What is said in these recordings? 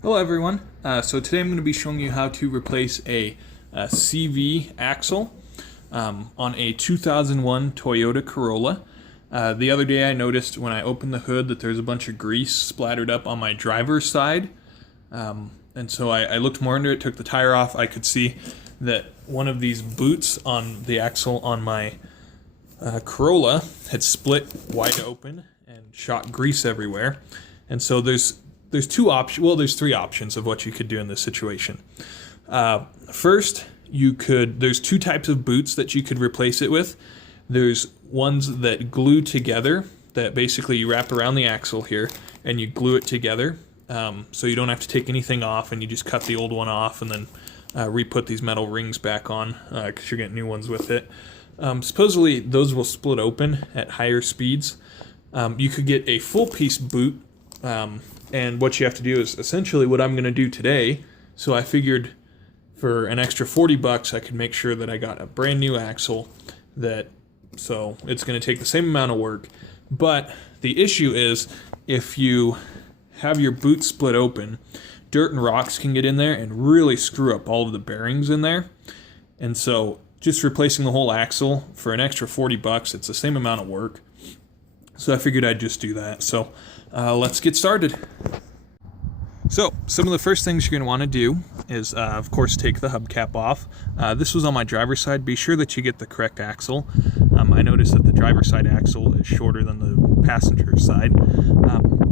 Hello everyone. So today I'm going to be showing you how to replace a CV axle on a 2001 Toyota Corolla. The other day I noticed when I opened the hood that there's a bunch of grease splattered up on my driver's side. And so I looked more into it, took the tire off. I could see that one of these boots on the axle on my Corolla had split wide open and shot grease everywhere. And so there's two options. Well, there's three options of what you could do in this situation. First, there's two types of boots that you could replace it with. There's ones that glue together, that basically you wrap around the axle here and you glue it together. So you don't have to take anything off, and you just cut the old one off and then re-put these metal rings back on because you're getting new ones with it. Supposedly those will split open at higher speeds. You could get a full piece boot, and what you have to do is essentially what I'm going to do today. So I figured for an extra $40 I could make sure that I got a brand new axle, so it's going to take the same amount of work. But the issue is, if you have your boot split open, dirt and rocks can get in there and really screw up all of the bearings in there. And so just replacing the whole axle for an extra $40, it's the same amount of work. So I figured I'd just do that. So let's get started. So some of the first things you're going to want to do is, of course, take the hubcap off. This was on my driver's side. Be sure that you get the correct axle. I noticed that the driver's side axle is shorter than the passenger side.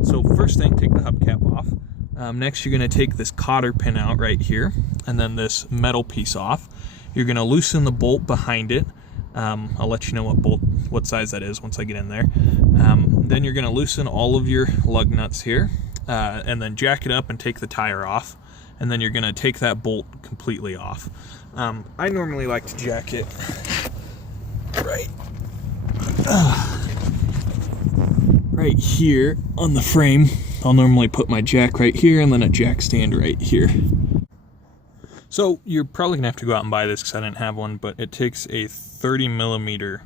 So first thing, take the hubcap off. Next, you're going to take this cotter pin out right here, and then this metal piece off. You're going to loosen the bolt behind it. I'll let you know what size that is once I get in there. Then you're going to loosen all of your lug nuts here, and then jack it up and take the tire off. And then you're going to take that bolt completely off. I normally like to jack it right here on the frame. I'll normally put my jack right here and then a jack stand right here. So you're probably gonna have to go out and buy this because I didn't have one, but it takes a 30mm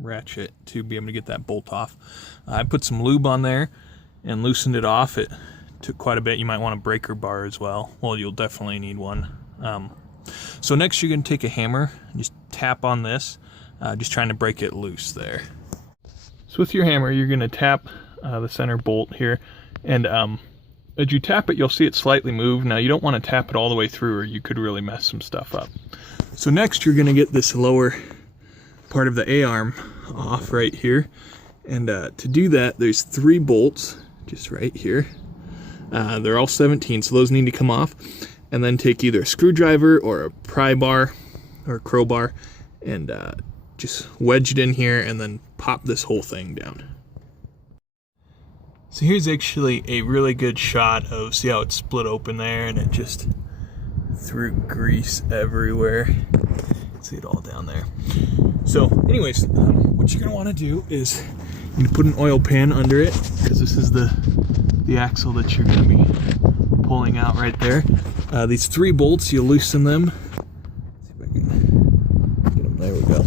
ratchet to be able to get that bolt off. I put some lube on there and loosened it off. It took quite a bit. You might want a breaker bar as well. Well, you'll definitely need one. So next you're gonna take a hammer and just tap on this, just trying to break it loose there. So with your hammer, you're gonna tap the center bolt here, and as you tap it, you'll see it slightly move. Now, you don't want to tap it all the way through, or you could really mess some stuff up. So next, you're going to get this lower part of the A-arm off right here. And to do that, there's 3 bolts just right here. They're all 17, so those need to come off. And then take either a screwdriver or a pry bar or a crowbar and just wedge it in here and then pop this whole thing down. So here's actually a really good shot of, see how it's split open there, and it just threw grease everywhere. See it all down there. So anyways, what you're gonna wanna do is you're gonna put an oil pan under it, because this is the axle that you're gonna be pulling out right there. These 3 bolts, you loosen them. Let's see if I can get them, there we go.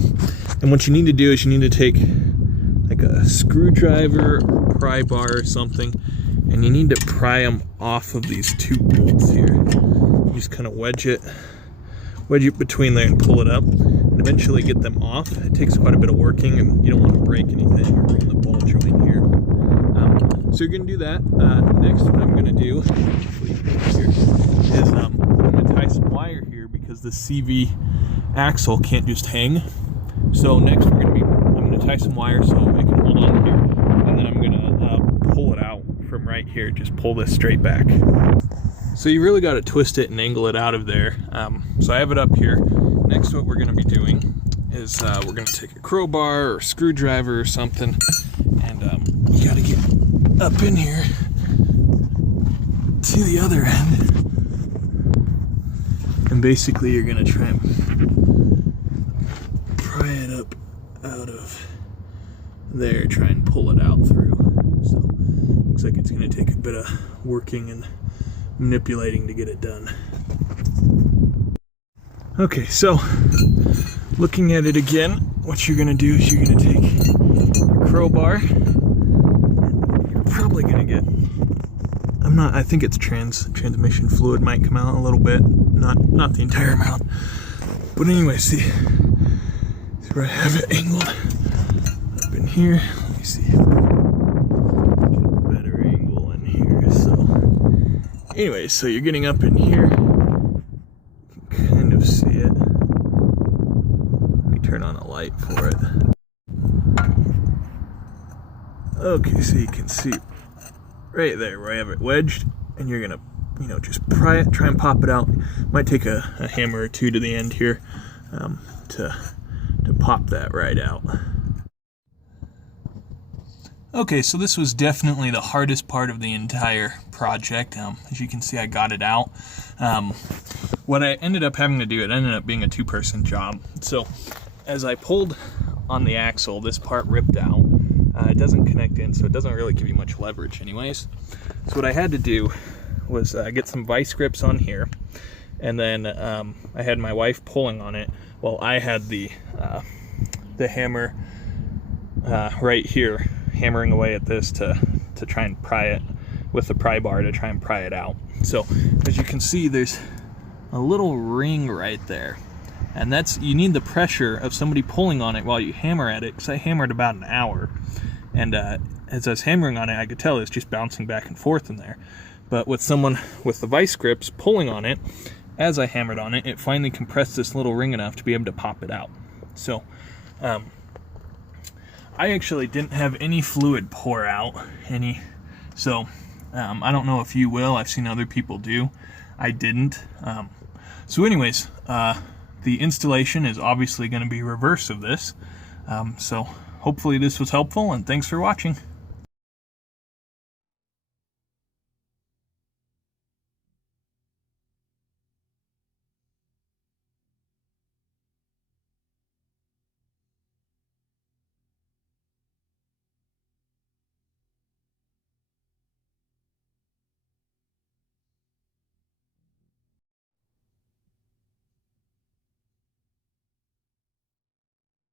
And what you need to do is you need to take like a screwdriver or pry bar or something, and you need to pry them off of these 2 bolts here. You just kind of wedge it between there and pull it up, and eventually get them off. It takes quite a bit of working, and you don't want to break anything or ruin the ball joint here. So you're going to do that. Next, what I'm going to do is I'm going to tie some wire here, because the CV axle can't just hang. So next I'm going to tie some wire so it can hold on here, and then I'm going to pull it out from right here. Just pull this straight back. So you really got to twist it and angle it out of there. So I have it up here. Next, what we're going to be doing is we're going to take a crowbar or screwdriver or something, and you got to get up in here to the other end, and basically you're going to try and pry it up out of there, try and pull it out through. So looks like it's going to take a bit of working and manipulating to get it done. Okay, so looking at it again, what you're going to do is you're going to take your crowbar. You're probably going to get I think it's transmission fluid might come out a little bit, not the entire amount. But anyway, see where I have it angled up in here. Let me see if I can get a better angle in here. So anyway, so you're getting up in here. You can kind of see it. Let me turn on a light for it. Okay, so you can see right there where I have it wedged, and you're gonna, just pry it, try and pop it out. Might take a hammer or two to the end here to pop that right out. Okay, so this was definitely the hardest part of the entire project. As you can see, I got it out. What I ended up having to do, it ended up being a two-person job. So as I pulled on the axle, this part ripped out. It doesn't connect in, so it doesn't really give you much leverage anyways. So what I had to do was get some vice grips on here, and then I had my wife pulling on it while I had the hammer right here, hammering away at this to try and pry it with the pry bar to try and pry it out. So as you can see, there's a little ring right there, and you need the pressure of somebody pulling on it while you hammer at it, because I hammered about an hour, and as I was hammering on it, I could tell it's just bouncing back and forth in there. But with someone with the vice grips pulling on it, as I hammered on it, it finally compressed this little ring enough to be able to pop it out. So I actually didn't have any fluid pour out, so I don't know if you will. I've seen other people do. I didn't. So anyways, the installation is obviously going to be reverse of this. So hopefully this was helpful, and thanks for watching.